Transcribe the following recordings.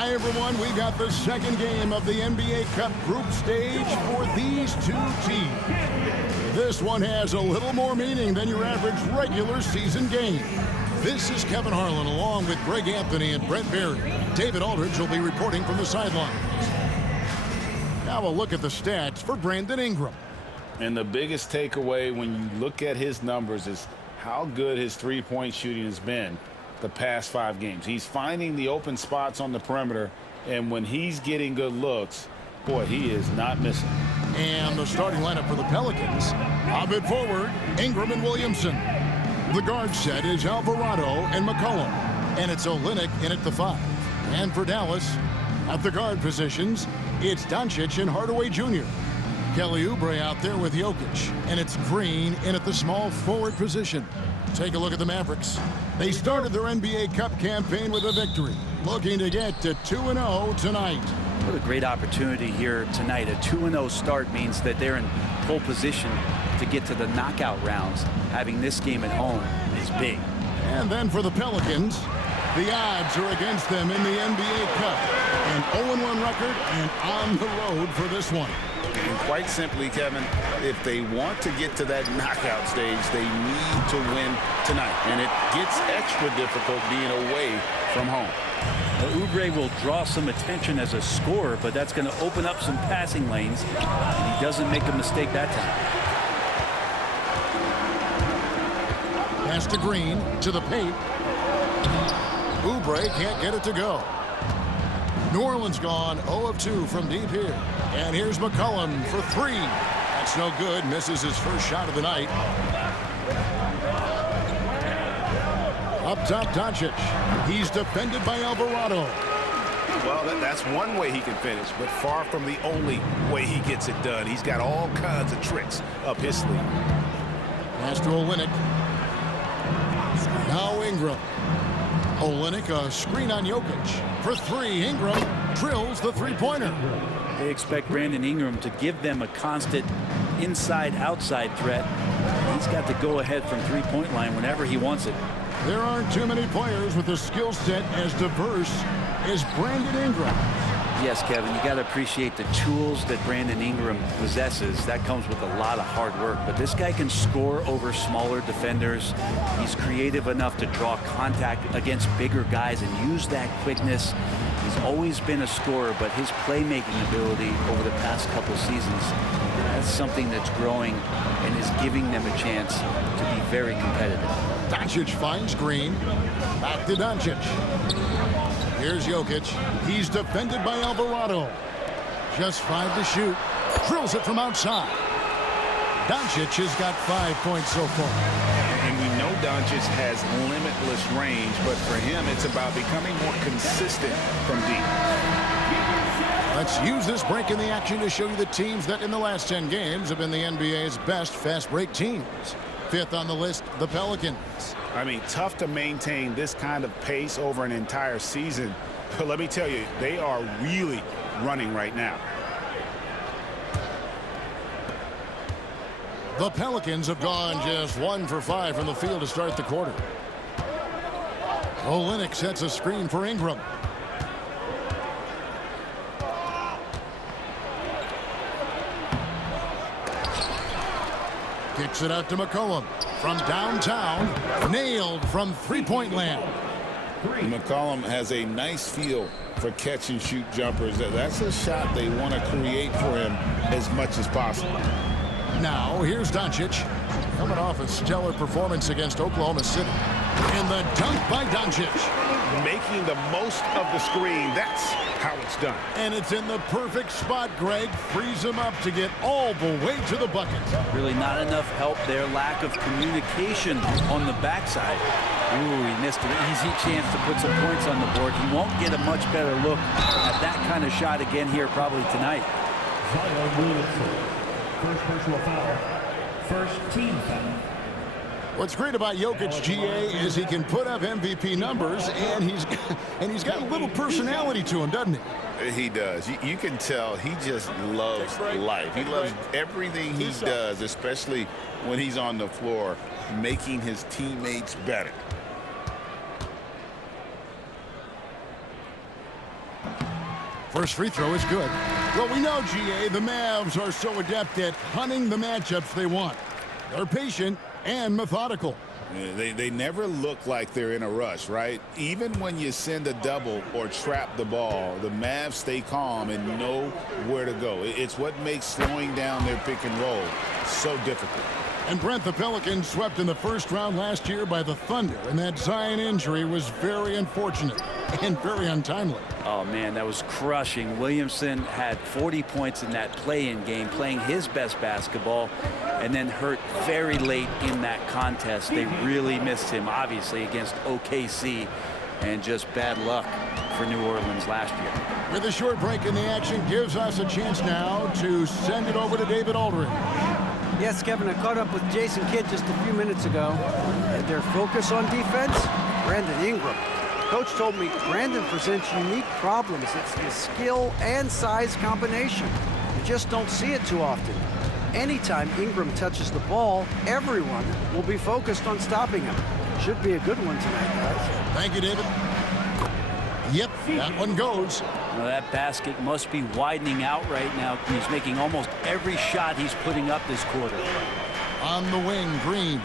Hi, everyone. We've got the second game of the NBA Cup group stage for these two teams. This one has a little more meaning than your average regular season game. This is Kevin Harlan along with Greg Anthony and Brent Berry. David Aldridge will be reporting from the sidelines. Now a look at the stats for Brandon Ingram. And the biggest takeaway when you look at his numbers is how good his three-point shooting has been the past 5 games. He's finding the open spots on the perimeter, and when he's getting good looks, boy, he is not missing. And the starting lineup for the Pelicans. Hobbit forward, Ingram and Williamson. The guard set is Alvarado and McCollum. And it's Olynyk in at the 5. And for Dallas, at the guard positions, it's Doncic and Hardaway Jr. Kelly Oubre out there with Jokic. And it's Green in at the small forward position. Take a look at the Mavericks. They started their NBA Cup campaign with a victory, looking to get to 2-0 tonight. What a great opportunity here tonight. A 2-0 start means that they're in pole position to get to the knockout rounds. Having this game at home is big. And then for the Pelicans, the odds are against them in the NBA Cup. An 0-1 record and on the road for this one. And quite simply, Kevin, if they want to get to that knockout stage, they need to win tonight. And it gets extra difficult being away from home. Oubre will draw some attention as a scorer, but that's going to open up some passing lanes. And he doesn't make a mistake that time. Pass to Green, to the paint. Oubre can't get it to go. New Orleans gone 0 of 2 from deep here. And here's McCollum for 3. That's no good. Misses his first shot of the night. Up top, Doncic. He's defended by Alvarado. Well, that's one way he can finish, but far from the only way he gets it done. He's got all kinds of tricks up his sleeve. Pass to Olynyk. Now Ingram. Olynyk, a screen on Jokic. For 3, Ingram drills the three-pointer. They expect Brandon Ingram to give them a constant inside-outside threat. He's got to go ahead from three-point line whenever he wants it. There aren't too many players with a skill set as diverse as Brandon Ingram. Yes, Kevin, you got to appreciate the tools that Brandon Ingram possesses. That comes with a lot of hard work. But this guy can score over smaller defenders. He's creative enough to draw contact against bigger guys and use that quickness. He's always been a scorer, but his playmaking ability over the past couple seasons, that's something that's growing and is giving them a chance to be very competitive. Doncic finds Green. Back to Doncic. Here's Jokic. He's defended by Alvarado. Just 5 to shoot. Drills it from outside. Doncic has got 5 points so far. And we know Doncic has limitless range, but for him, it's about becoming more consistent from deep. Let's use this break in the action to show you the teams that in the last 10 games have been the NBA's best fast break teams. 5th on the list, the Pelicans. I mean, tough to maintain this kind of pace over an entire season. But let me tell you, they are really running right now. The Pelicans have gone just 1 for 5 from the field to start the quarter. Olynyk sets a screen for Ingram. Kicks it out to McCollum. From downtown, nailed from three-point land. McCollum has a nice feel for catch-and-shoot jumpers. That's a shot they want to create for him as much as possible. Now, here's Doncic. Coming off a stellar performance against Oklahoma City. And the dunk by Doncic. Making the most of the screen. That's how it's done. And it's in the perfect spot, Greg. Frees him up to get all the way to the bucket. Really not enough help there. Lack of communication on the backside. Ooh, he missed an easy chance to put some points on the board. He won't get a much better look at that kind of shot again here probably tonight. First personal foul. First team foul. What's great about Jokic, GA, is he can put up MVP numbers, and he's got a little personality to him, doesn't he? He does. You can tell he just loves life. He loves everything he does, especially when he's on the floor, making his teammates better. First free throw is good. Well, we know, GA, the Mavs are so adept at hunting the matchups they want. They're patient and methodical. Yeah, they never look like they're in a rush, right? Even when you send a double or trap the ball, the Mavs stay calm and know where to go. It's what makes slowing down their pick and roll so difficult. And Brent, the Pelicans swept in the first round last year by the Thunder, and that Zion injury was very unfortunate and very untimely. Oh, man, that was crushing. Williamson had 40 points in that play-in game, playing his best basketball, and then hurt very late in that contest. They really missed him, obviously, against OKC, and just bad luck for New Orleans last year. With a short break in the action, gives us a chance now to send it over to David Aldridge. Yes, Kevin, I caught up with Jason Kidd just a few minutes ago, and their focus on defense, Brandon Ingram. Coach told me Brandon presents unique problems. It's the skill and size combination. You just don't see it too often. Anytime Ingram touches the ball, everyone will be focused on stopping him. Should be a good one tonight, guys. Thank you, David. Yep, that one goes. Well, that basket must be widening out right now. He's making almost every shot he's putting up this quarter. On the wing, Green.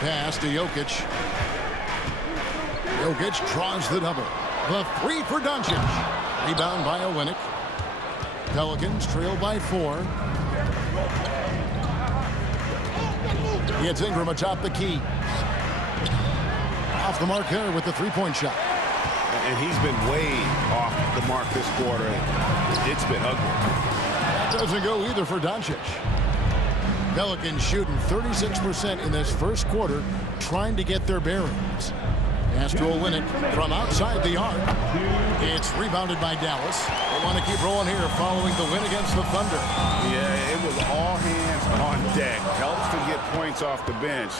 Pass to Jokic. Jokic draws the double. The three for Doncic. Rebound by Olynyk. Pelicans trail by 4. It's Ingram atop the key. Off the mark there with the three-point shot. And he's been way off the mark this quarter. It's been ugly. That doesn't go either for Doncic. Pelicans shooting 36% in this first quarter, trying to get their bearings. Pass to Olynyk from outside the arc. It's rebounded by Dallas. They want to keep rolling here following the win against the Thunder. Yeah, it was all hands on deck. Helps to get points off the bench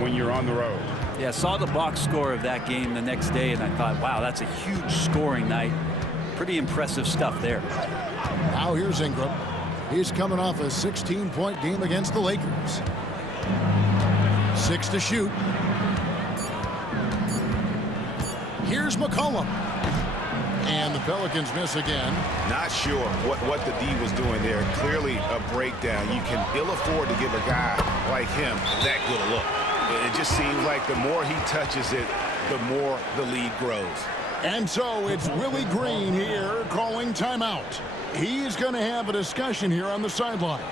when you're on the road. Yeah, saw the box score of that game the next day, and I thought, wow, that's a huge scoring night. Pretty impressive stuff there. Now here's Ingram. He's coming off a 16-point game against the Lakers. 6 to shoot. Here's McCollum. And the Pelicans miss again. Not sure what the D was doing there. Clearly a breakdown. You can ill afford to give a guy like him that good a look. It just seems like the more he touches it, the more the lead grows. And so it's Willie Green here calling timeout. He's going to have a discussion here on the sideline.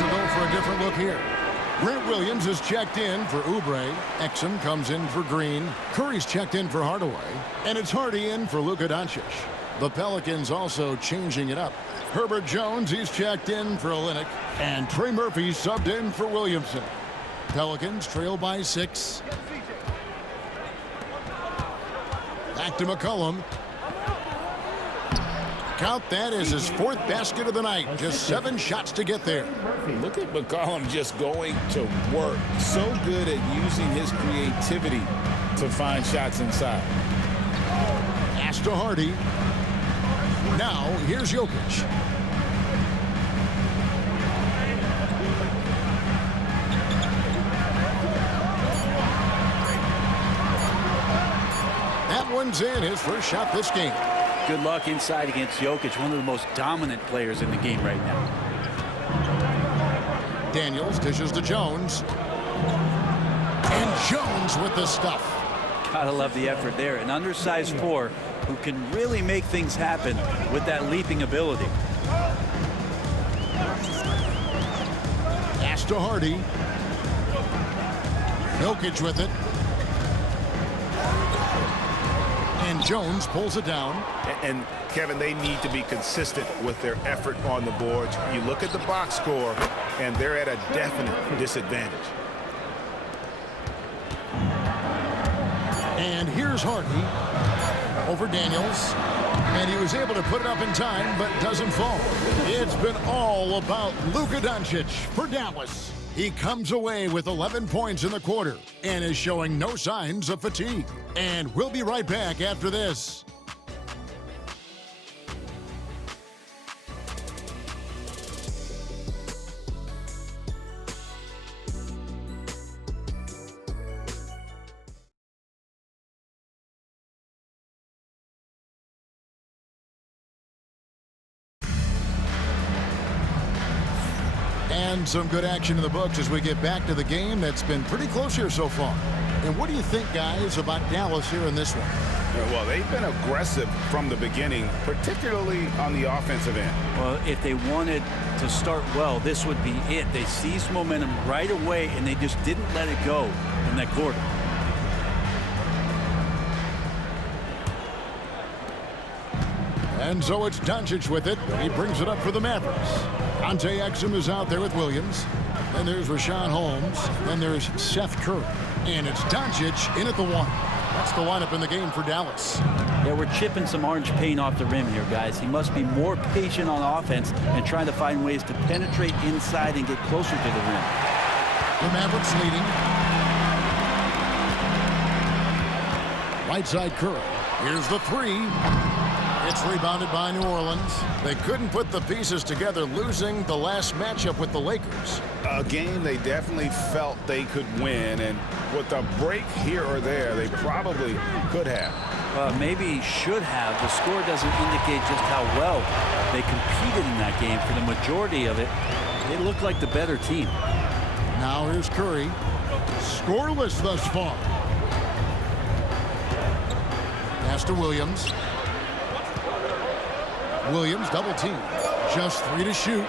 Will go for a different look here. Grant Williams is checked in for Oubre. Exum comes in for Green. Curry's checked in for Hardaway. And it's Hardy in for Luka Doncic. The Pelicans also changing it up. Herbert Jones, he's checked in for Olynyk. And Trey Murphy subbed in for Williamson. Pelicans trail by 6. Back to McCollum. Count that as his 4th basket of the night. Just 7 shots to get there. Look at McCollum just going to work. So good at using his creativity to find shots inside. Pass to Hardy. Now, here's Jokic. That one's in, his first shot this game. Good luck inside against Jokic, one of the most dominant players in the game right now. Daniels dishes to Jones. And Jones with the stuff. Gotta love the effort there. An undersized 4 who can really make things happen with that leaping ability. Pass to Hardy. Jokic with it. And Jones pulls it down. And Kevin, they need to be consistent with their effort on the boards. You look at the box score, and they're at a definite disadvantage. And here's Hardy over Daniels. And he was able to put it up in time, but doesn't fall. It's been all about Luka Doncic for Dallas. He comes away with 11 points in the quarter and is showing no signs of fatigue. And we'll be right back after this. And some good action in the books as we get back to the game that's been pretty close here so far. And what do you think, guys, about Dallas here in this one? Well, they've been aggressive from the beginning, particularly on the offensive end. Well, if they wanted to start well, this would be it. They seized momentum right away, and they just didn't let it go in that quarter. And so it's Doncic with it. He brings it up for the Mavericks. Dante Exum is out there with Williams. Then there's Rashawn Holmes. Then there's Seth Curry. And it's Doncic in at the 1. That's the lineup in the game for Dallas. Yeah, we're chipping some orange paint off the rim here, guys. He must be more patient on offense and trying to find ways to penetrate inside and get closer to the rim. The Mavericks leading. Right side Curry. Here's the 3. It's rebounded by New Orleans. They couldn't put the pieces together, losing the last matchup with the Lakers. A game they definitely felt they could win, and with a break here or there, they probably could have. Maybe should have. The score doesn't indicate just how well they competed in that game. For the majority of it, they looked like the better team. Now here's Curry. Scoreless thus far. Pass to Williams. Williams double team. Just 3 to shoot.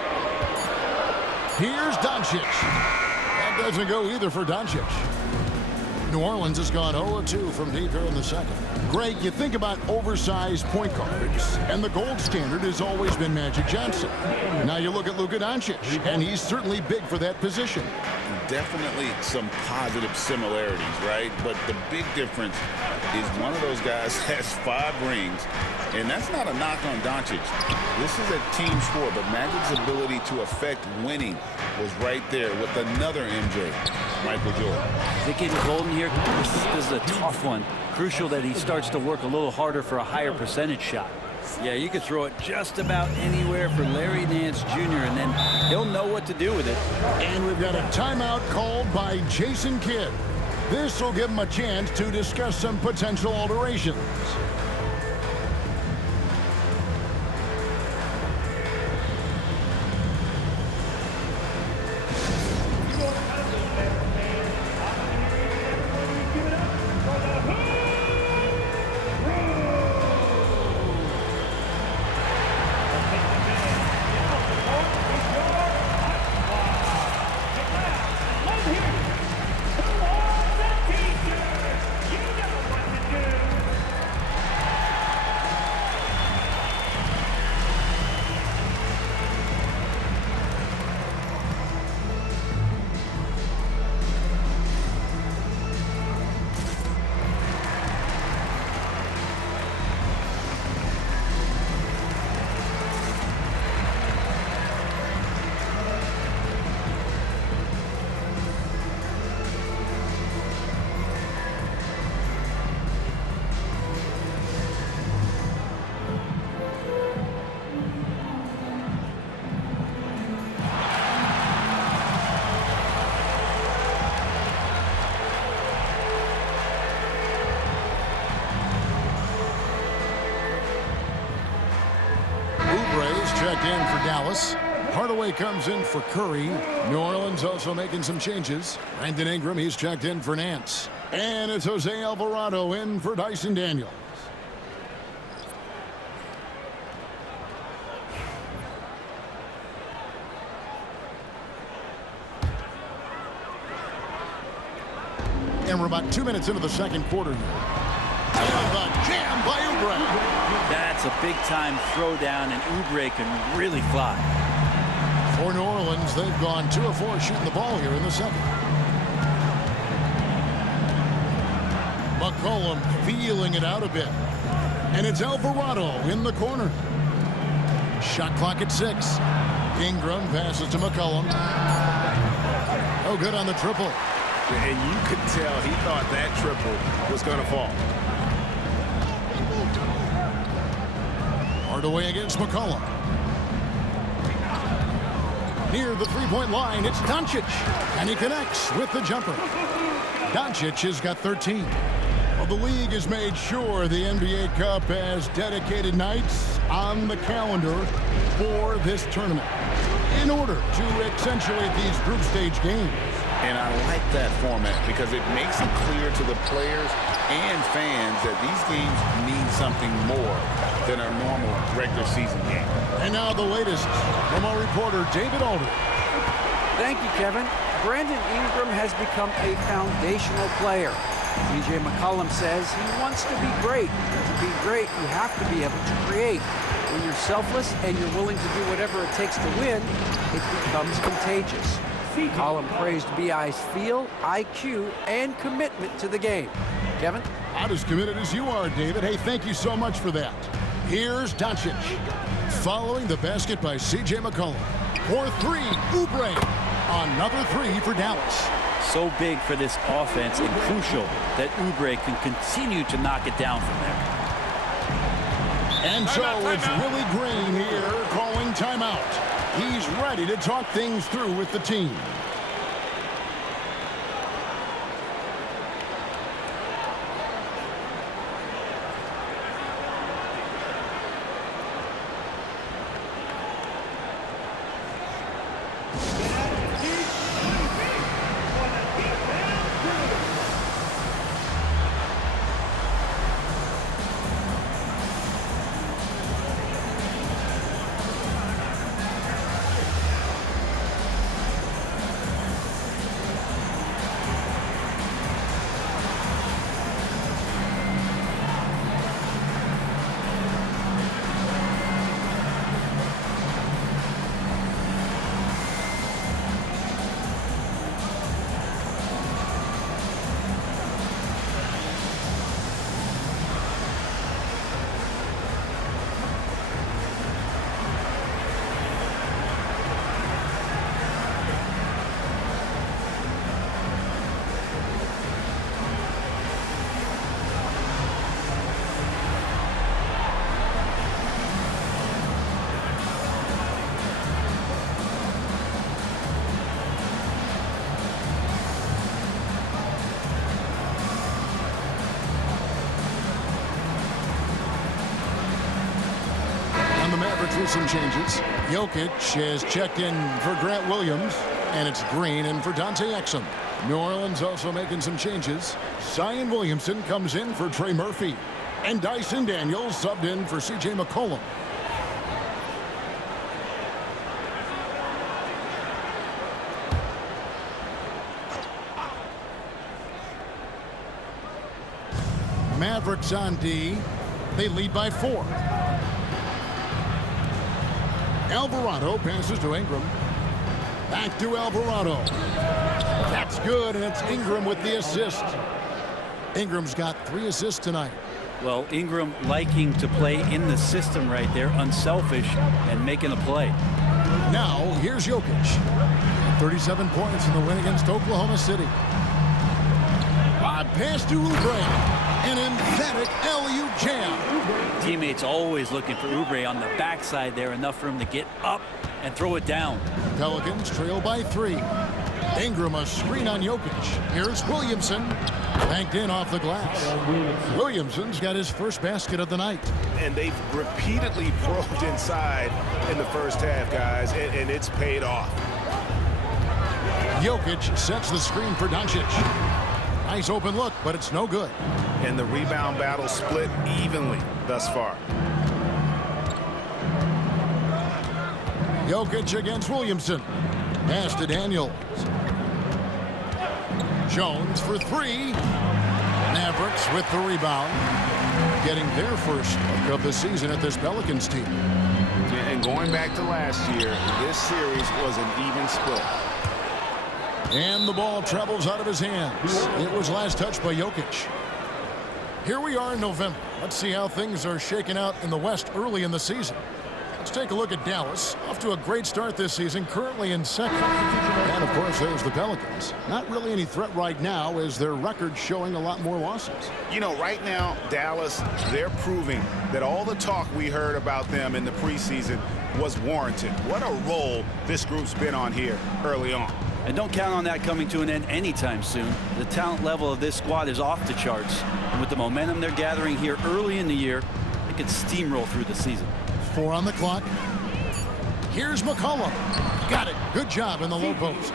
Here's Doncic. That doesn't go either for Doncic. New Orleans has gone 0-2 from deep here in the second. Greg, you think about oversized point guards, and the gold standard has always been Magic Johnson. Now you look at Luka Doncic, and he's certainly big for that position. Definitely some positive similarities, right? But the big difference is one of those guys has 5 rings, and that's not a knock on Doncic. This is a team sport, but Magic's ability to affect winning was right there with another MJ, Michael Jordan. I think getting Golden here, this is a tough one. Crucial that he starts to work a little harder for a higher percentage shot. Yeah, you could throw it just about anywhere for Larry Nance Jr., and then he'll know what to do with it. And we've got a timeout called by Jason Kidd. This will give him a chance to discuss some potential alterations. checked in for Dallas. Hardaway comes in for Curry. New Orleans also making some changes. Brandon Ingram, he's checked in for Nance. And it's Jose Alvarado in for Dyson Daniels. And we're about 2 minutes into the second quarter here. And the jam by Oubre. That's a big-time throwdown, and Oubre can really fly. For New Orleans, they've gone 2 of 4 shooting the ball here in the second. McCollum feeling it out a bit. And it's Alvarado in the corner. Shot clock at 6. Ingram passes to McCollum. Oh, good on the triple. And you could tell he thought that triple was going to fall. Hardaway against McCollum. Near the three-point line, it's Doncic. And he connects with the jumper. Doncic has got 13. Well, the league has made sure the NBA Cup has dedicated nights on the calendar for this tournament in order to accentuate these group stage games. And I like that format because it makes it clear to the players and fans that these games mean something more than a normal regular season game. And now the latest from our reporter, David Aldridge. Thank you, Kevin. Brandon Ingram has become a foundational player. C.J. McCollum says he wants to be great. To be great, you have to be able to create. When you're selfless and you're willing to do whatever it takes to win, it becomes contagious. McCollum praised B.I.'s feel, IQ, and commitment to the game. Kevin? Not as committed as you are, David. Hey, thank you so much for that. Here's Doncic. Following the basket by C.J. McCollum. For 3, Oubre. Another 3 for Dallas. So big for this offense and crucial that Oubre can continue to knock it down from there. And so it's Willie Green here calling timeout. He's ready to talk things through with the team. With some changes. Jokic has checked in for Grant Williams, and it's Green in for Dante Exum. New Orleans also making some changes. Zion Williamson comes in for Trey Murphy, and Dyson Daniels subbed in for C.J. McCollum. Mavericks on D. They lead by 4. Alvarado passes to Ingram. Back to Alvarado. That's good, and it's Ingram with the assist. Ingram's got 3 assists tonight. Well, Ingram liking to play in the system right there, unselfish, and making a play. Now, here's Jokic. 37 points in the win against Oklahoma City. Pass to Oubre. An emphatic alley-oop jam. Teammates always looking for Oubre on the backside there, enough for him to get up and throw it down. Pelicans trail by 3. Ingram a screen on Jokic. Here's Williamson. Banked in off the glass. Williamson's got his first basket of the night. And they've repeatedly probed inside in the first half, guys, and it's paid off. Jokic sets the screen for Doncic. Nice open look, but it's no good. And the rebound battle split evenly thus far. Jokic against Williamson. Pass to Daniels. Jones for three. Mavericks with the rebound. Getting their first look of the season at this Pelicans team. And going back to last year, this series was an even split. And the ball travels out of his hands. It was last touched by Jokic. Here we are in November. Let's see how things are shaking out in the West early in the season. Let's take a look at Dallas. Off to a great start this season, currently in second. And, of course, there's the Pelicans. Not really any threat right now as their record showing a lot more losses. You know, right now, Dallas, they're proving that all the talk we heard about them in the preseason was warranted. What a role this group's been on here early on. And don't count on that coming to an end anytime soon. The talent level of this squad is off the charts. And with the momentum they're gathering here early in the year, they could steamroll through the season. 4 on the clock. Here's McCollum. Got it. Good job in the low post.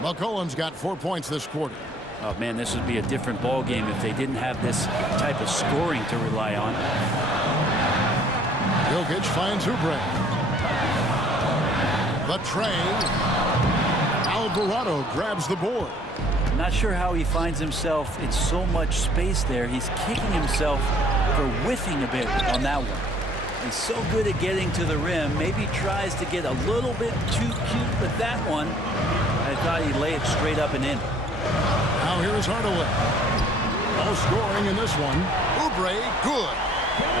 McCollum's got 4 points this quarter. Oh, man, this would be a different ball game if they didn't have this type of scoring to rely on. Jokic finds Oubre. The tray. Alvarado grabs the board. Not sure how he finds himself in so much space there. He's kicking himself for whiffing a bit on that one. He's so good at getting to the rim. Maybe tries to get a little bit too cute with that one. I thought he'd lay it straight up and in. Now here's Hardaway. No scoring in this one. Oubre, good.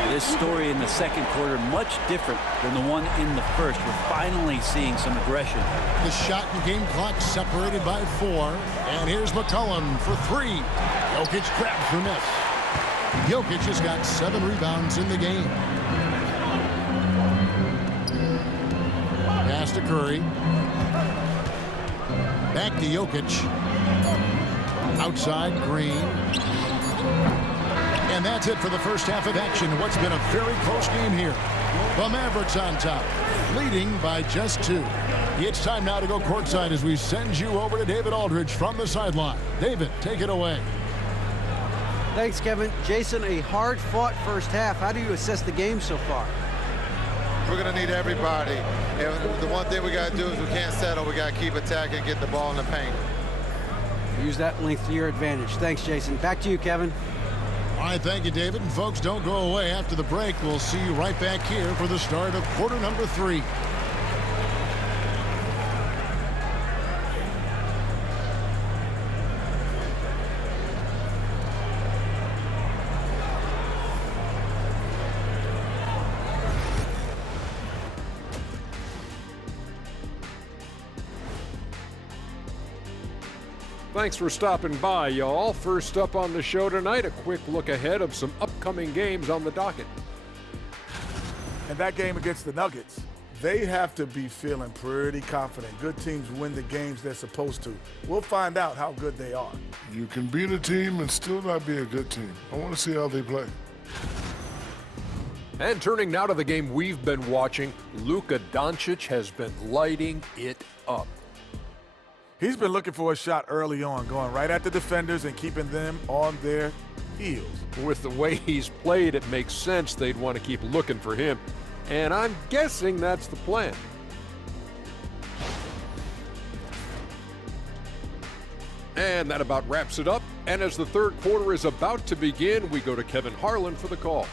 This story in the second quarter much different than the one in the first. We're finally seeing some aggression. The shot and game clock separated by 4. And here's McCollum for 3. Jokic grabs the miss. Jokic has got 7 rebounds in the game. Pass to Curry. Back to Jokic. Outside Green. And that's it for the first half of action. What's been a very close game here. The Mavericks on top, leading by just 2. It's time now to go courtside as we send you over to David Aldridge from the sideline. David, take it away. Thanks, Kevin. Jason, a hard-fought first half. How do you assess the game so far? We're going to need everybody. And the one thing we got to do is we can't settle. We got to keep attacking, get the ball in the paint. Use that length to your advantage. Thanks, Jason. Back to you, Kevin. All right, thank you, David. And folks, don't go away. After the break, we'll see you right back here for the start of quarter number 3. Thanks for stopping by, y'all. First up on the show tonight, a quick look ahead of some upcoming games on the docket. And that game against the Nuggets, they have to be feeling pretty confident. Good teams win the games they're supposed to. We'll find out how good they are. You can beat a team and still not be a good team. I want to see how they play. And turning now to the game we've been watching, Luka Doncic has been lighting it up. He's been looking for a shot early on, going right at the defenders and keeping them on their heels. With the way he's played, it makes sense they'd want to keep looking for him. And I'm guessing that's the plan. And that about wraps it up. And as the third quarter is about to begin, we go to Kevin Harlan for the call.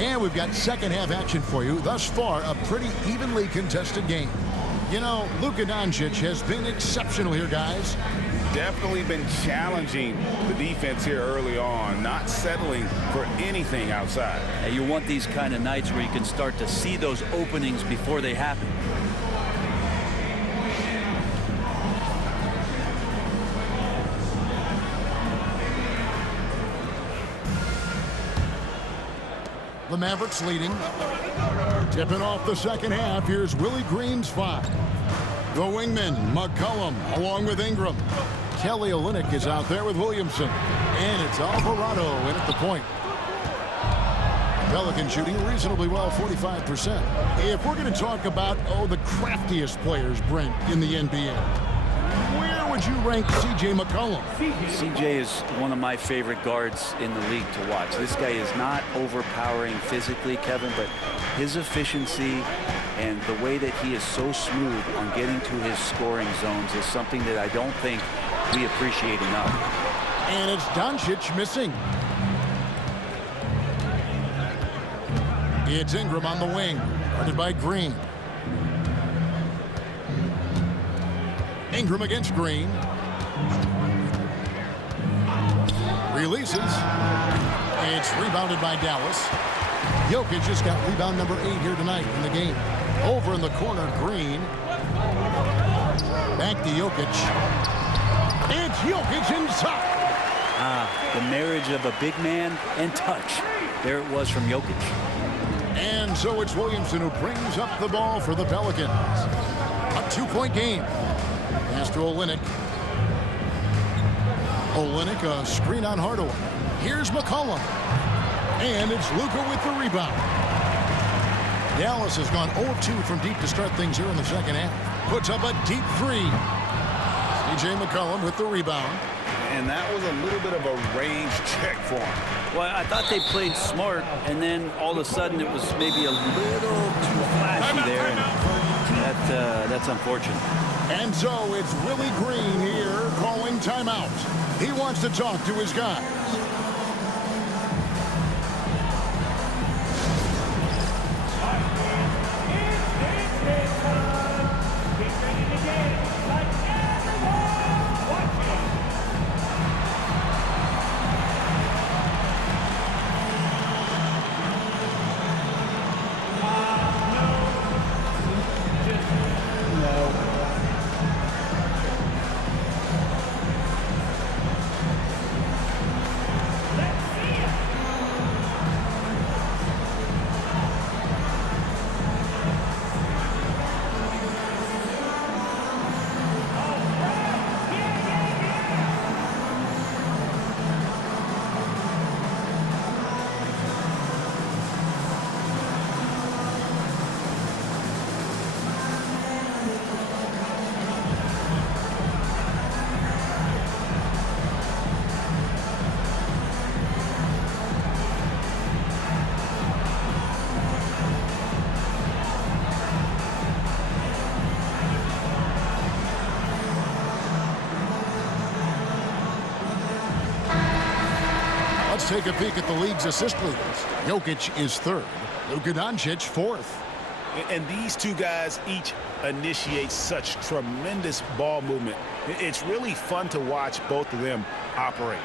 And we've got second half action for you. Thus far, a pretty evenly contested game. You know, Luka Doncic has been exceptional here, guys. Definitely been challenging the defense here early on, not settling for anything outside. And you want these kind of nights where you can start to see those openings before they happen. The Mavericks leading. Tipping off the second half, here's Willie Green's 5. The wingman, McCollum, along with Ingram. Kelly Olynyk is out there with Williamson. And it's Alvarado in at the point. Pelican shooting reasonably well, 45%. If we're going to talk about, the craftiest players, Brent, in the NBA, where would you rank C.J. McCollum? C.J. is one of my favorite guards in the league to watch. This guy is not overpowering physically, Kevin, but his efficiency and the way that he is so smooth on getting to his scoring zones is something that I don't think we appreciate enough. And it's Doncic missing. It's Ingram on the wing, guarded by Green. Ingram against Green. Releases. It's rebounded by Dallas. Jokic just got rebound number 8 here tonight in the game. Over in the corner, Green. Back to Jokic. It's Jokic inside. The marriage of a big man and touch. There it was from Jokic. And so it's Williamson who brings up the ball for the Pelicans. A 2-point game. Pass to Olynyk. Olynyk, a screen on Hardaway. Here's McCollum. And it's Luka with the rebound. Dallas has gone 0-2 from deep to start things here in the second half. Puts up a deep 3. C.J. McCollum with the rebound. And that was a little bit of a range check for him. Well, I thought they played smart, and then all of a sudden it was maybe a little too flashy there. And that's unfortunate. And so it's Willie Green here calling timeout. He wants to talk to his guys. Let's take a peek at the league's assist leaders. Jokic is 3rd. Luka Doncic 4th. And these two guys each initiate such tremendous ball movement. It's really fun to watch both of them operate.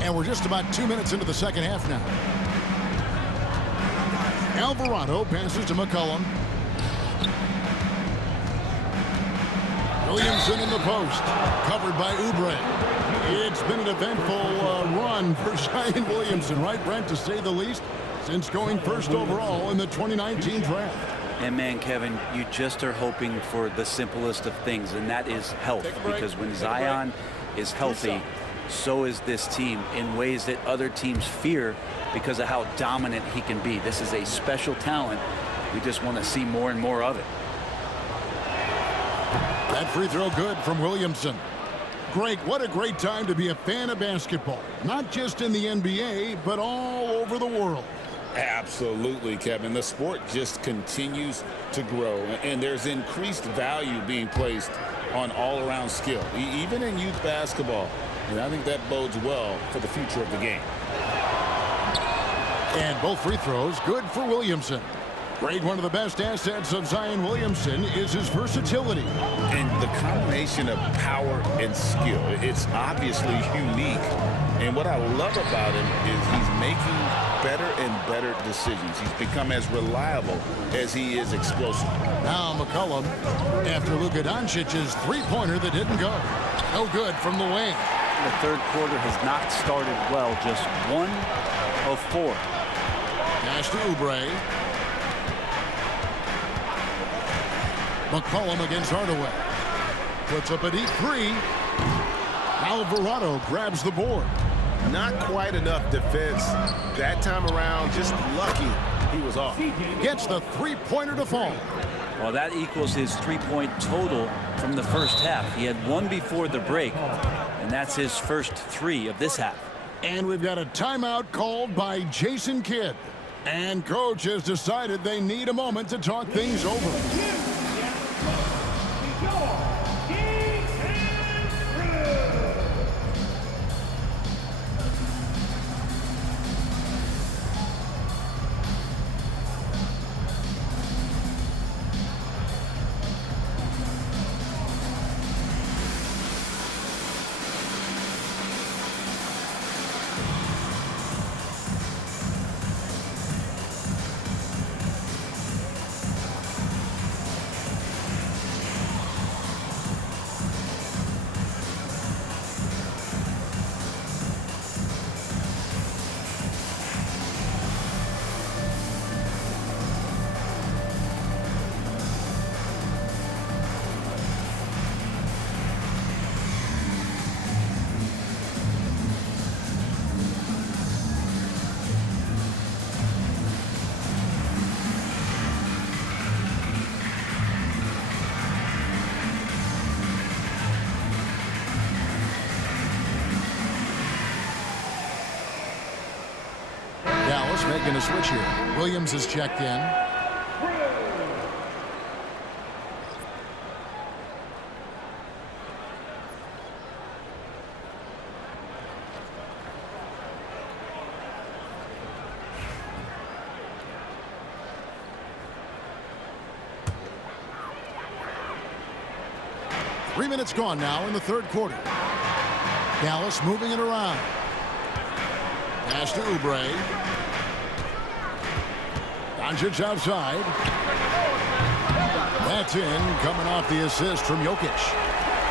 And we're just about 2 minutes into the second half now. Alvarado passes to McCollum. Williamson in the post, covered by Oubre. It's been an eventful run for Zion Williamson, right, Brent, to say the least, since going first overall in the 2019 draft. And man, Kevin, you just are hoping for the simplest of things, and that is health. Because when Zion is healthy, so is this team in ways that other teams fear because of how dominant he can be. This is a special talent. We just want to see more and more of it. That free throw good from Williamson. Greg, what a great time to be a fan of basketball. Not just in the NBA, but all over the world. Absolutely, Kevin. The sport just continues to grow, and there's increased value being placed on all-around skill, even in youth basketball. And I think that bodes well for the future of the game. And both free throws good for Williamson. Great, one of the best assets of Zion Williamson is his versatility. And the combination of power and skill, it's obviously unique. And what I love about him is he's making better and better decisions. He's become as reliable as he is explosive. Now McCollum after Luka Doncic's three-pointer that didn't go. No good from the wing. The third quarter has not started well, just 1 of 4. Pass to Oubre. McCollum against Hardaway. Puts up a deep three. Alvarado grabs the board. Not quite enough defense that time around. Just lucky he was off. Gets the three-pointer to fall. Well, that equals his three-point total from the first half. He had one before the break, and that's his first 3 of this half. And we've got a timeout called by Jason Kidd. And coach has decided they need a moment to talk things over. Dallas making a switch here. Williams is checked in. Three minutes gone now in the third quarter. Dallas moving it around. Pass to Oubre. Doncic outside. That's in, coming off the assist from Jokic.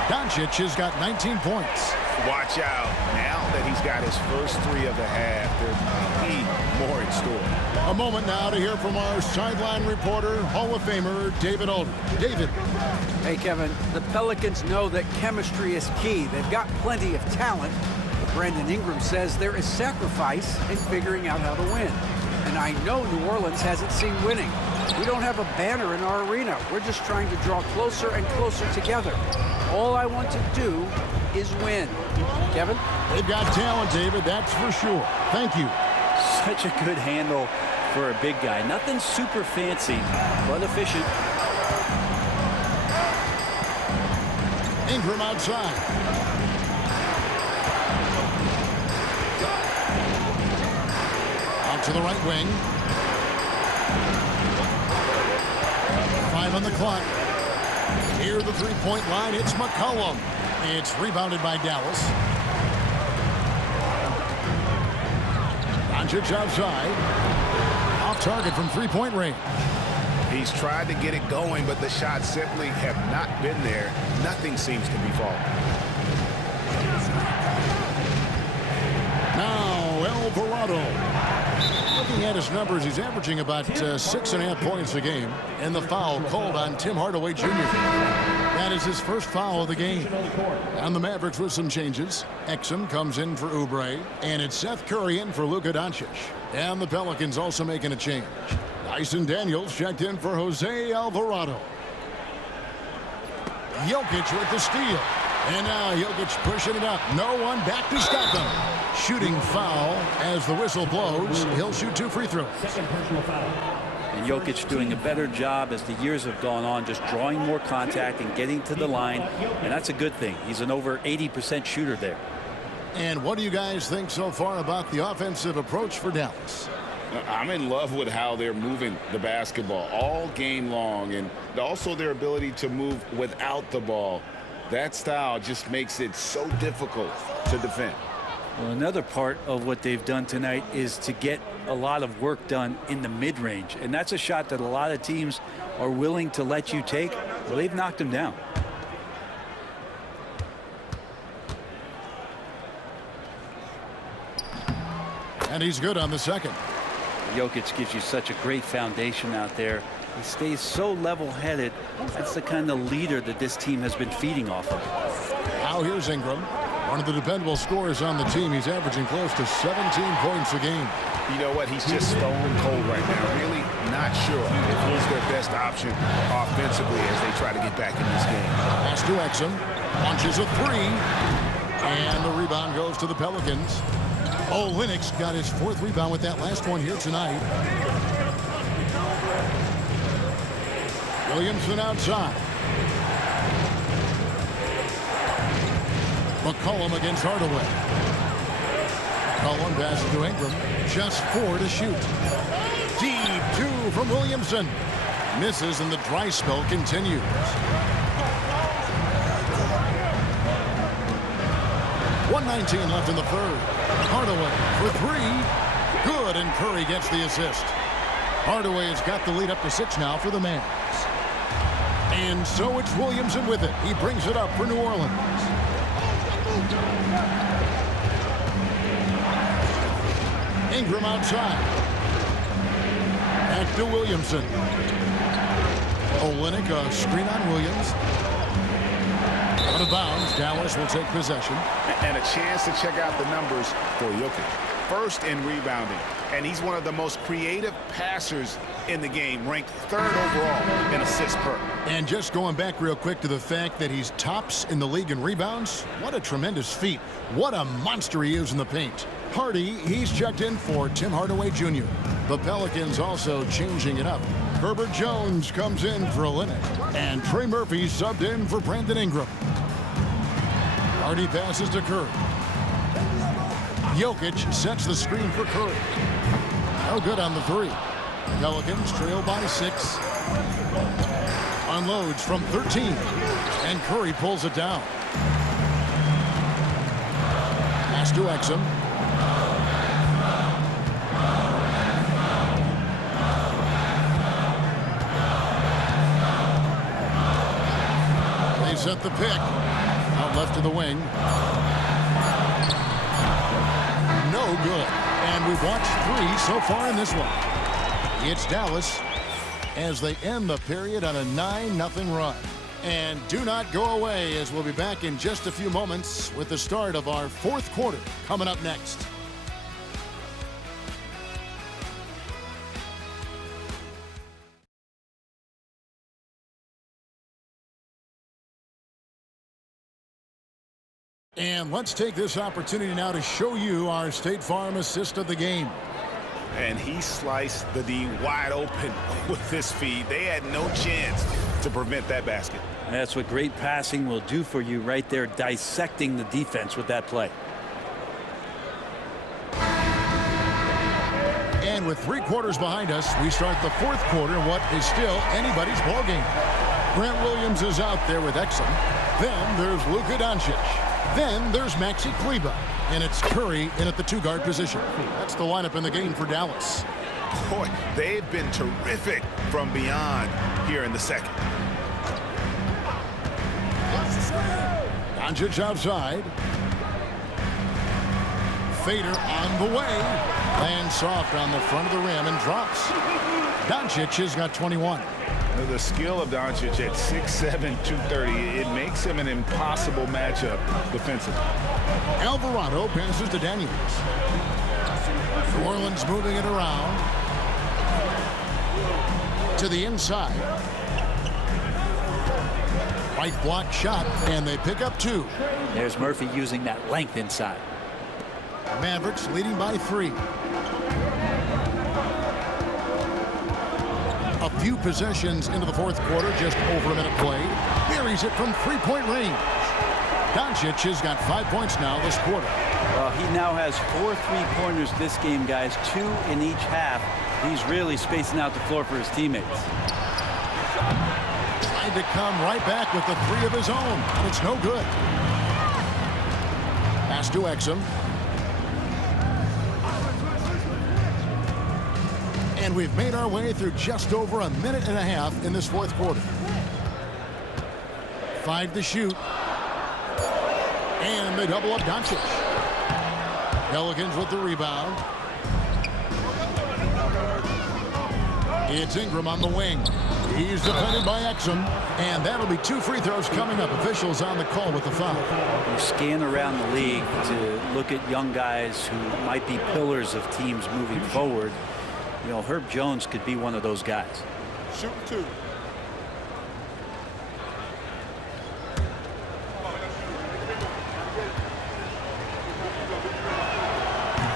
Doncic has got 19 points. Watch out. Now that he's got his first 3 of the half, there may be more in store. A moment now to hear from our sideline reporter, Hall of Famer David Aldridge. David. Hey, Kevin, the Pelicans know that chemistry is key. They've got plenty of talent. But Brandon Ingram says there is sacrifice in figuring out how to win. And I know New Orleans hasn't seen winning. We don't have a banner in our arena. We're just trying to draw closer and closer together. All I want to do is win. Kevin? They've got talent, David, that's for sure. Thank you. Such a good handle for a big guy. Nothing super fancy, but efficient. Ingram outside. Out to the right wing. 5 on the clock. Near the three-point line, it's McCollum. It's rebounded by Dallas. Doncic outside. Off target from three-point range. He's tried to get it going, but the shots simply have not been there. Nothing seems to be falling. Now Alvarado. Looking at his numbers, he's averaging about 6.5 points a game. And the foul called on Tim Hardaway Jr. That is his first foul of the game. And the Mavericks with some changes. Exum comes in for Oubre. And it's Seth Curry in for Luka Doncic. And the Pelicans also making a change. Dyson Daniels checked in for Jose Alvarado. Jokic with the steal. And now Jokic pushing it up. No one back to stop him. Shooting foul as the whistle blows. He'll shoot 2 free throws. And Jokic doing a better job as the years have gone on, just drawing more contact and getting to the line. And that's a good thing. He's an over 80% shooter there. And what do you guys think so far about the offensive approach for Dallas? I'm in love with how they're moving the basketball all game long, and also their ability to move without the ball. That style just makes it so difficult to defend. Well, another part of what they've done tonight is to get a lot of work done in the mid-range, and that's a shot that a lot of teams are willing to let you take. Well, they've knocked them down. And he's good on the second. Jokic gives you such a great foundation out there. He stays so level-headed. That's the kind of leader that this team has been feeding off of. Now here's Ingram, one of the dependable scorers on the team. He's averaging close to 17 points a game. You know what? He's just stone cold right now. Really not sure if he's their best option offensively as they try to get back in this game. Pass to Exum. Launches a three. And the rebound goes to the Pelicans. Olynyk's got his 4th rebound with that last one here tonight. Williamson outside. McCollum against Hardaway. McCollum passes to Ingram. Just 4 to shoot. Deep 2 from Williamson. Misses, and the dry spell continues. .119 left in the third. Hardaway for 3. Good, and Curry gets the assist. Hardaway has got the lead up to 6 now for the Mavs. And so it's Williamson with it. He brings it up for New Orleans. Ingram outside. Back to Williamson. Olynyk, a screen on Williams. Out of bounds. Dallas will take possession. And a chance to check out the numbers for Jokic. First in rebounding, and he's one of the most creative passers in the game, ranked 3rd overall in assists per. And just going back real quick to the fact that he's tops in the league in rebounds. What a tremendous feat. What a monster he is in the paint. Hardy, he's checked in for Tim Hardaway Jr. The Pelicans also changing it up. Herbert Jones comes in for Olynyk. And Trey Murphy subbed in for Brandon Ingram. Hardy passes to Curry. Jokic sets the screen for Curry. No good on the 3. Pelicans trail by 6. Unloads from 13. And Curry pulls it down. Pass to Exum. They set the pick. Out left to the wing. No good. And we've watched 3 so far in this one. It's Dallas as they end the period on a 9-0 run. And do not go away, as we'll be back in just a few moments with the start of our 4th quarter coming up next. And let's take this opportunity now to show you our State Farm assist of the game. And he sliced the D wide open with his feed. They had no chance to prevent that basket. That's what great passing will do for you right there, dissecting the defense with that play. And with 3 quarters behind us, we start the 4th quarter in what is still anybody's ballgame. Grant Williams is out there with Exum. Then there's Luka Doncic. Then there's Maxi Kleber. And it's Curry in at the 2-guard position. That's the lineup in the game for Dallas. Boy, they've been terrific from beyond here in the second. Doncic outside. Fader on the way. Lands soft on the front of the rim and drops. Doncic has got 21. The skill of Doncic at 6'7", 230, it makes him an impossible matchup defensively. Alvarado passes to Daniels. New Orleans moving it around. To the inside. Right block shot, and they pick up 2. There's Murphy using that length inside. Mavericks leading by 3. A few possessions into the 4th quarter, just over a minute played. Buries it from 3-point range. Doncic has got 5 points now this quarter. Well, he now has 4 3-pointers this game, guys, 2 in each half. He's really spacing out the floor for his teammates. Trying to come right back with the 3 of his own, and it's no good. Pass to Exum. And we've made our way through just over a minute and a half in this fourth quarter. 5 to shoot. And they double up Doncic. Pelicans with the rebound. It's Ingram on the wing. He's defended by Exum. And that'll be 2 free throws coming up. Officials on the call with the foul. You scan around the league to look at young guys who might be pillars of teams moving forward. You know, Herb Jones could be one of those guys. Shooting 2.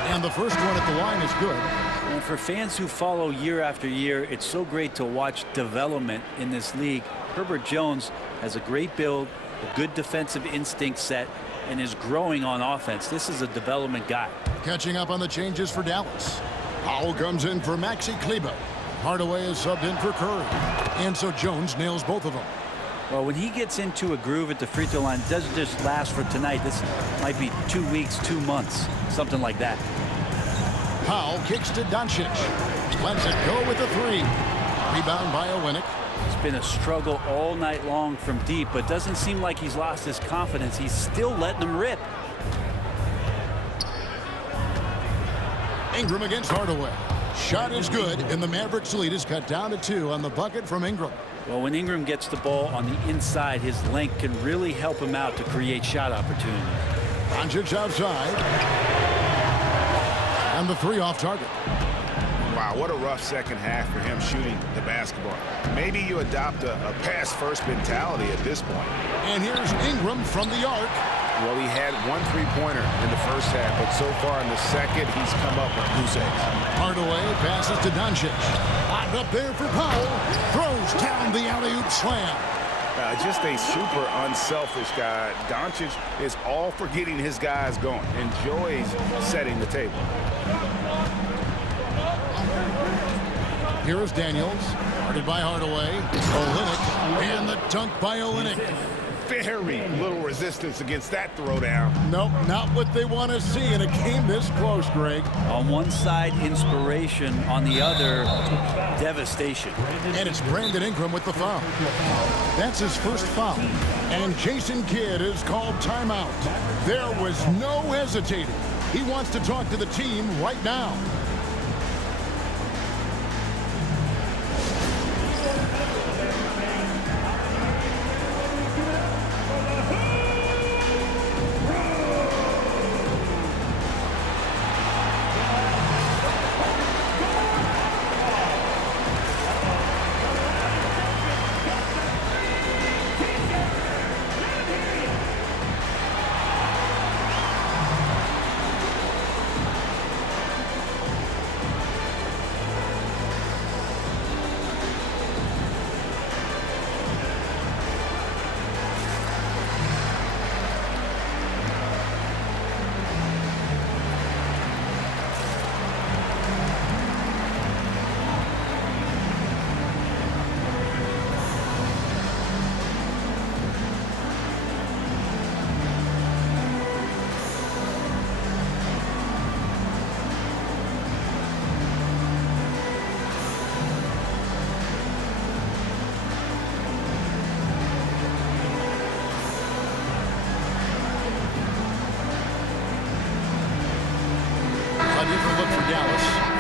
And the first one at the line is good. And for fans who follow year after year, it's so great to watch development in this league. Herbert Jones has a great build, a good defensive instinct set, and is growing on offense. This is a development guy. Catching up on the changes for Dallas. Powell comes in for Maxi Kleber. Hardaway is subbed in for Curry. And so Jones nails both of them. Well, when he gets into a groove at the free throw line, it doesn't just last for tonight. This might be 2 weeks, 2 months, something like that. Powell kicks to Doncic. Lets it go with the 3. Rebound by Olynyk. It's been a struggle all night long from deep, but doesn't seem like he's lost his confidence. He's still letting them rip. Ingram against Hardaway. Shot is good, and the Mavericks lead is cut down to 2 on the bucket from Ingram. Well, when Ingram gets the ball on the inside, his length can really help him out to create shot opportunities. Doncic outside. And the 3 off target. Wow, what a rough second half for him shooting the basketball. Maybe you adopt a pass-first mentality at this point. And here's Ingram from the arc. Well, he had 1 3-pointer in the first half, but so far in the second, he's come up with loose eggs. Hardaway passes to Doncic. Hot up there for Powell. Throws down the alley-oop slam. Just a super unselfish guy. Doncic is all for getting his guys going. Enjoys setting the table. Here is Daniels. Guarded by Hardaway. Olynyk. And the dunk by Olynyk. Very little resistance against that throwdown. Nope, not what they want to see in a game this close, Greg. On one side, inspiration. On the other, devastation. And it's Brandon Ingram with the foul. That's his first foul. And Jason Kidd is called timeout. There was no hesitating. He wants to talk to the team right now.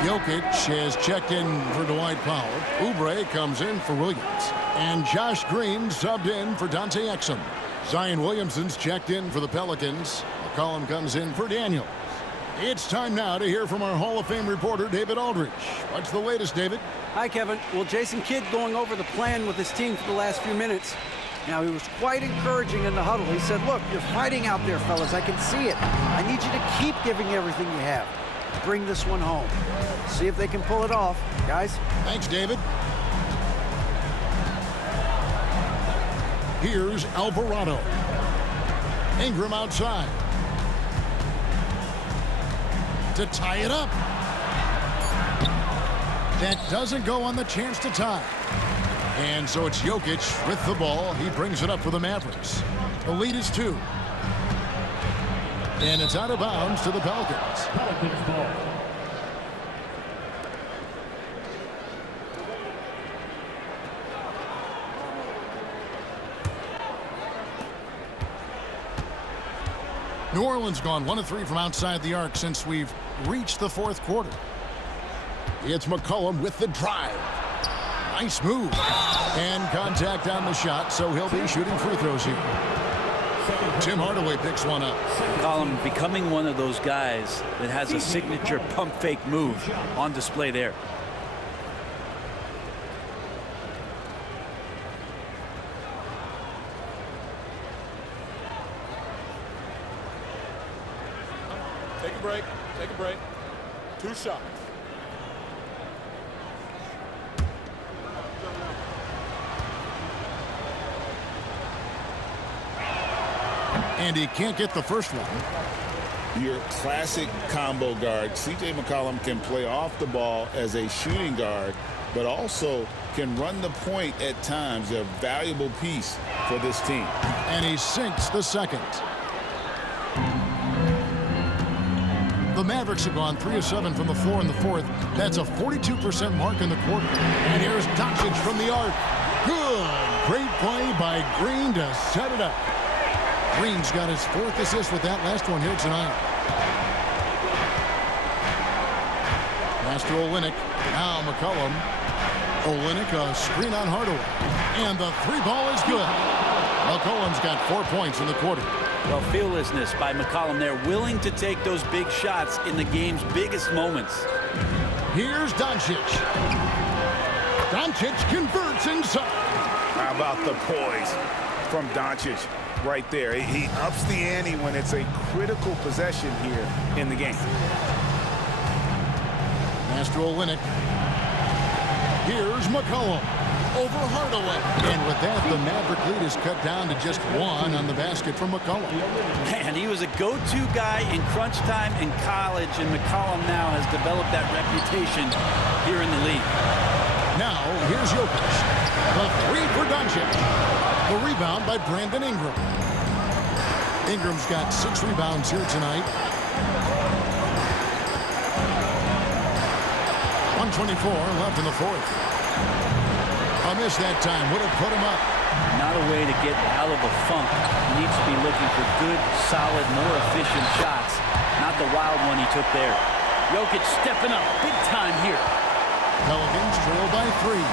Jokic has checked in for Dwight Powell. Oubre comes in for Williams. And Josh Green subbed in for Dante Exum. Zion Williamson's checked in for the Pelicans. McCollum comes in for Daniels. It's time now to hear from our Hall of Fame reporter, David Aldridge. What's the latest, David? Hi, Kevin. Well, Jason Kidd going over the plan with his team for the last few minutes. Now, he was quite encouraging in the huddle. He said, look, you're fighting out there, fellas. I can see it. I need you to keep giving everything you have. Bring this one home. See if they can pull it off, guys. Thanks, David. Here's Alvarado. Ingram outside. To tie it up. That doesn't go on the chance to tie. And so it's Jokic with the ball. He brings it up for the Mavericks. The lead is 2. And it's out of bounds to the Pelicans. Pelicans ball. New Orleans gone 1 of 3 from outside the arc since we've reached the 4th quarter. It's McCollum with the drive. Nice move. And contact on the shot, so he'll be shooting free throws here. Tim Hardaway picks one up. McCollum becoming one of those guys that has a signature pump fake move on display there. Take a break. Take a break. 2 shots. And he can't get the first one. Your classic combo guard. C.J. McCollum can play off the ball as a shooting guard, but also can run the point at times. A valuable piece for this team. And he sinks the second. The Mavericks have gone 3 of 7 from the floor in the 4th. That's a 42% mark in the quarter. And here's Doncic from the arc. Good. Great play by Green to set it up. Green's got his 4th assist with that last one here tonight. Pass to Olynyk. Now McCollum. Olynyk, a screen on Hardaway. And the 3-ball is good. McCollum's got 4 points in the quarter. Well, fearlessness by McCollum there, willing to take those big shots in the game's biggest moments. Here's Doncic. Doncic converts inside. How about the poise from Doncic right there? He ups the ante when it's a critical possession here in the game. Pass to Olynyk. Here's McCollum over Hardaway. And with that, the Maverick lead is cut down to just 1 on the basket from McCollum. Man, he was a go-to guy in crunch time in college, and McCollum now has developed that reputation here in the league. Now, here's Jokic. The 3 for Doncic. The rebound by Brandon Ingram. Ingram's got 6 rebounds here tonight. 1:24 left in the 4th. A miss that time would have put him up. Not a way to get out of a funk. He needs to be looking for good, solid, more efficient shots. Not the wild one he took there. Jokic stepping up big time here. Pelicans trail by 3.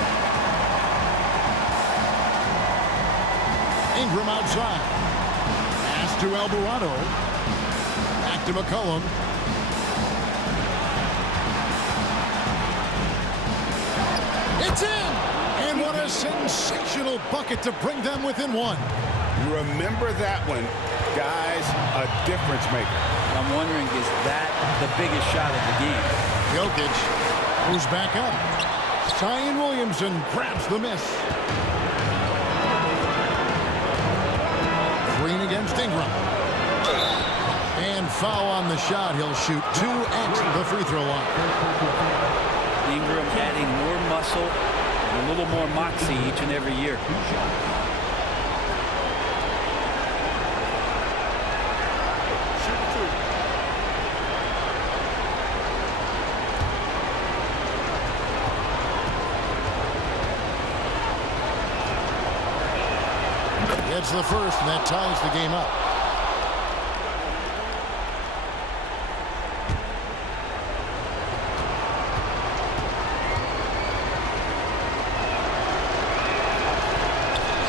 Ingram outside. Pass to Alvarado. Back to McCollum. It's in! And what a sensational bucket to bring them within 1. Remember that one, guys, a difference maker. I'm wondering, is that the biggest shot of the game? Jokic goes back up. Zion Williamson grabs the miss. Green against Ingram. And foul on the shot. He'll shoot 2 at the free throw line. Ingram adding more muscle and a little more moxie each and every year. It's the first, and that ties the game up.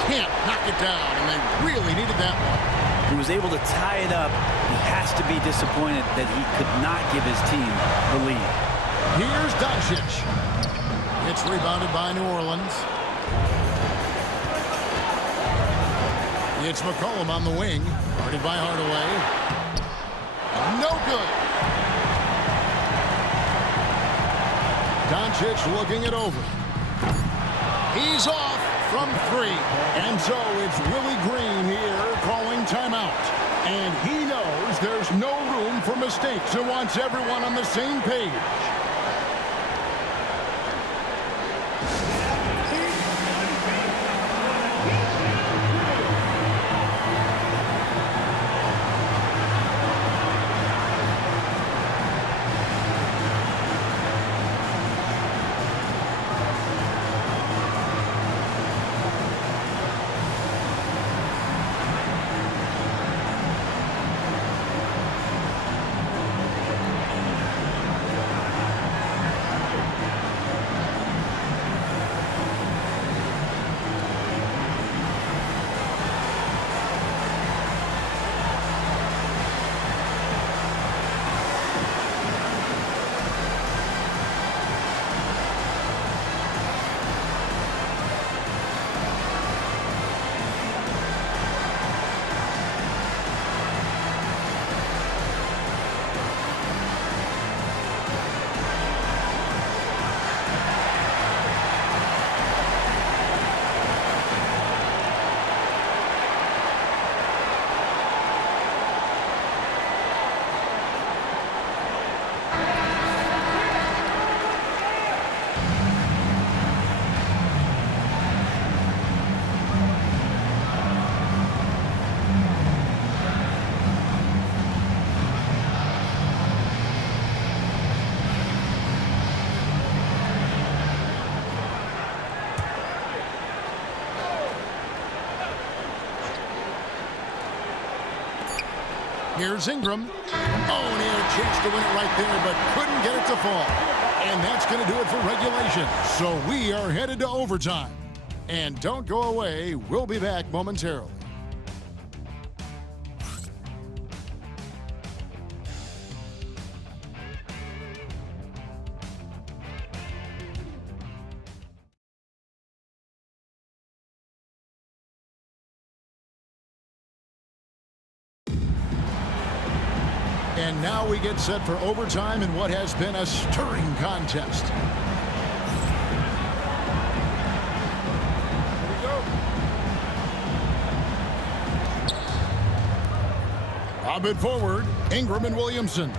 Can't knock it down, and they really needed that one. He was able to tie it up. He has to be disappointed that he could not give his team the lead. Here's Doncic. It's rebounded by New Orleans. It's McCollum on the wing. Guarded by Hardaway. No good. Doncic looking it over. He's off from 3. And so it's Willie Green here calling timeout. says there's no room for mistakes and wants everyone on the same page. Here's Ingram. Oh, and he had a chance to win it right there, but couldn't get it to fall. And that's going to do it for regulation. So we are headed to overtime. And don't go away. We'll be back momentarily. And now we get set for overtime in what has been a stirring contest. Lob it forward, Ingram and Williamson.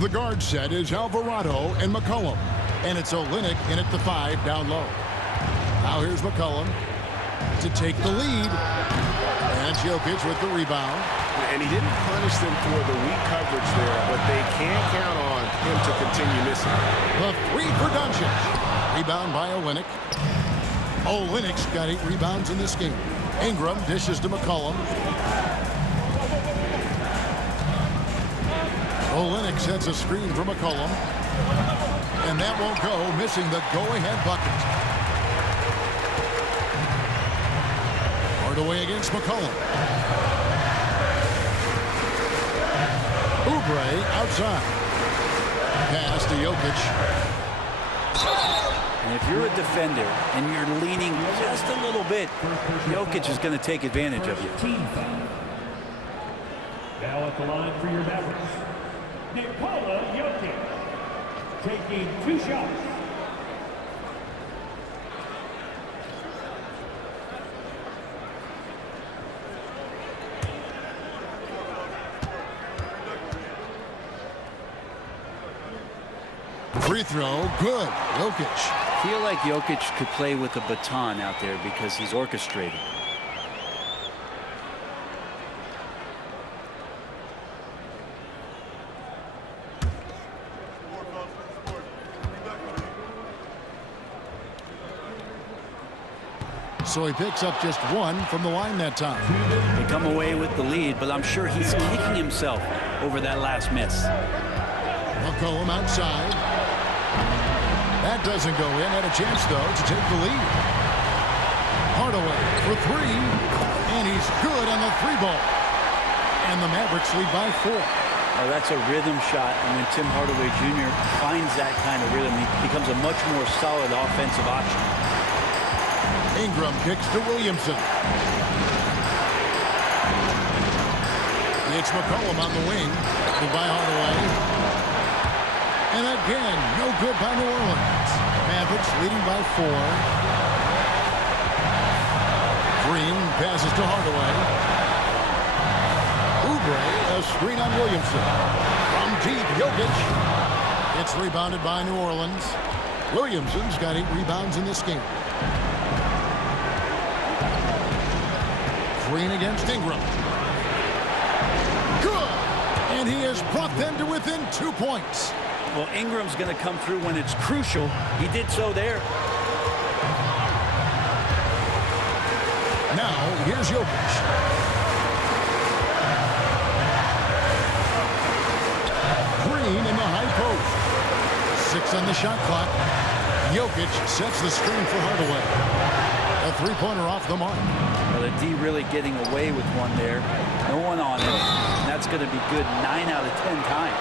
The guard set is Alvarado and McCollum. And it's Olynyk in at the 5 down low. Now here's McCollum to take the lead. And Jokic with the rebound. And he didn't punish them for the weak coverage there, but they can't count on him to continue missing. The 3 for Doncic. Rebound by Olynyk. Olynyk's got 8 rebounds in this game. Ingram dishes to McCollum. Olynyk sets a screen for McCollum. And that won't go, missing the go-ahead bucket. Hardaway against McCollum. Oubre outside. Pass to Jokic. And if you're a defender and you're leaning just a little bit, Jokic is going to take advantage of you. Team foul. Now at the line for your Mavericks, Nikola Jokic, taking 2 shots. Free throw, good. Jokic. I feel like Jokic could play with a baton out there because he's orchestrating. So he picks up just 1 from the line that time. They come away with the lead, but I'm sure he's kicking himself over that last miss. McCollum outside. That doesn't go in. Had a chance, though, to take the lead. Hardaway for 3. And he's good on the 3-ball. And the Mavericks lead by 4. Oh, that's a rhythm shot. And when Tim Hardaway Jr. finds that kind of rhythm, he becomes a much more solid offensive option. Ingram kicks to Williamson. It's McCollum on the wing. By Hardaway. And again, no good by New Orleans. Mavericks leading by 4. Green passes to Hardaway. Oubre, a screen on Williamson. From deep, Jokic. It's rebounded by New Orleans. Williamson's got 8 rebounds in this game. Green against Ingram. Good! And he has brought them to within 2 points. Well, Ingram's going to come through when it's crucial. He did so there. Now, here's Jokic. Green in the high post. 6 on the shot clock. Jokic sets the screen for Hardaway. A three-pointer off the mark. Well, the D really getting away with one there. No one on it. And that's going to be good 9 out of 10 times.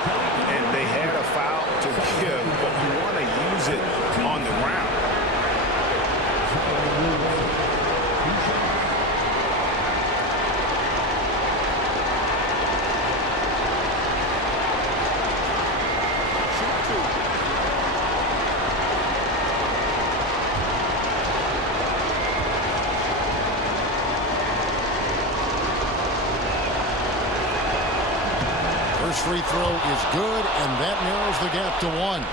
And they had a foul to give, but you want to use it on the ground. First free throw is good, and that narrows the gap to 1.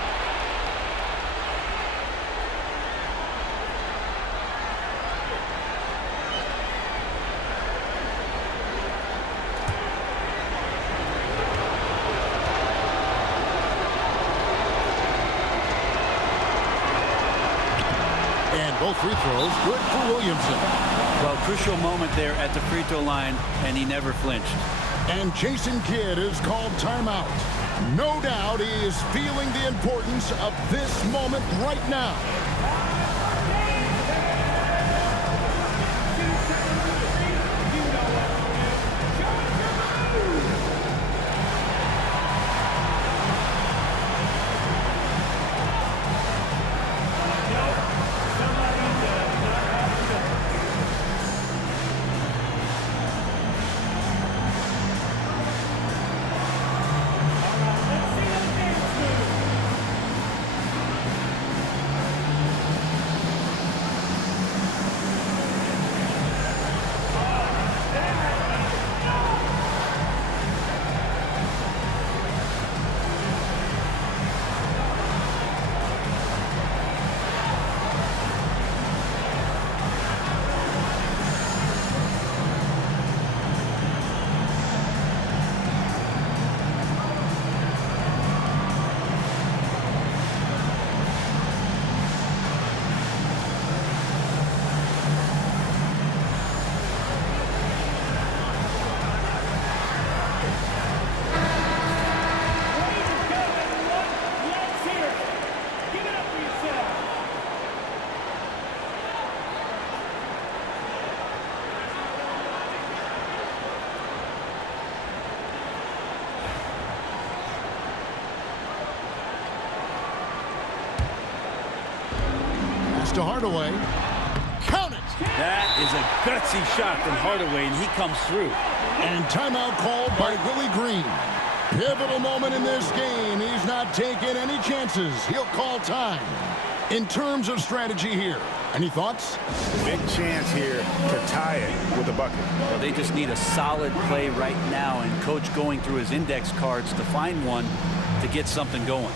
And both free throws good for Williamson. Well, crucial moment there at the free throw line, and he never flinched. And Jason Kidd is called timeout. No doubt he is feeling the importance of this moment right now. To Hardaway. Count it! That is a gutsy shot from Hardaway, and he comes through. And timeout called by Willie Green. Pivotal moment in this game. He's not taking any chances. He'll call time. In terms of strategy here, any thoughts? Big chance here to tie it with a bucket. Well, they just need a solid play right now, and Coach going through his index cards to find one to get something going.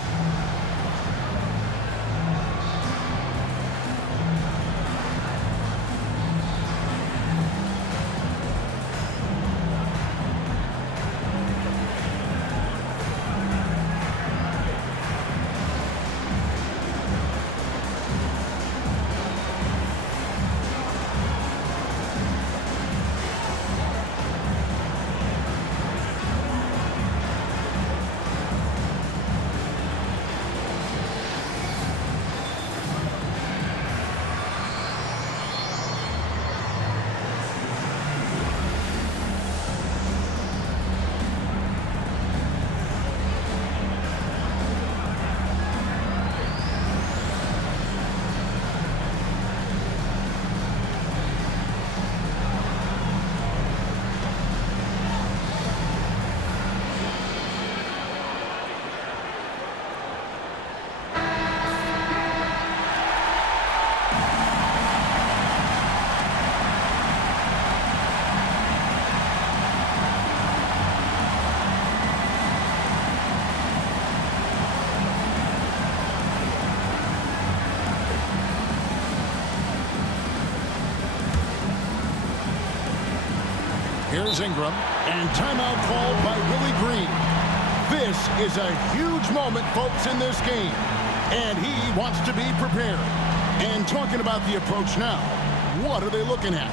Here's Ingram, and timeout called by Willie Green. This is a huge moment, folks, in this game, and he wants to be prepared. And talking about the approach now, what are they looking at?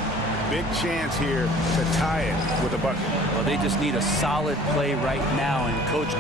Big chance here to tie it with a bucket. Well, they just need a solid play right now, and Coach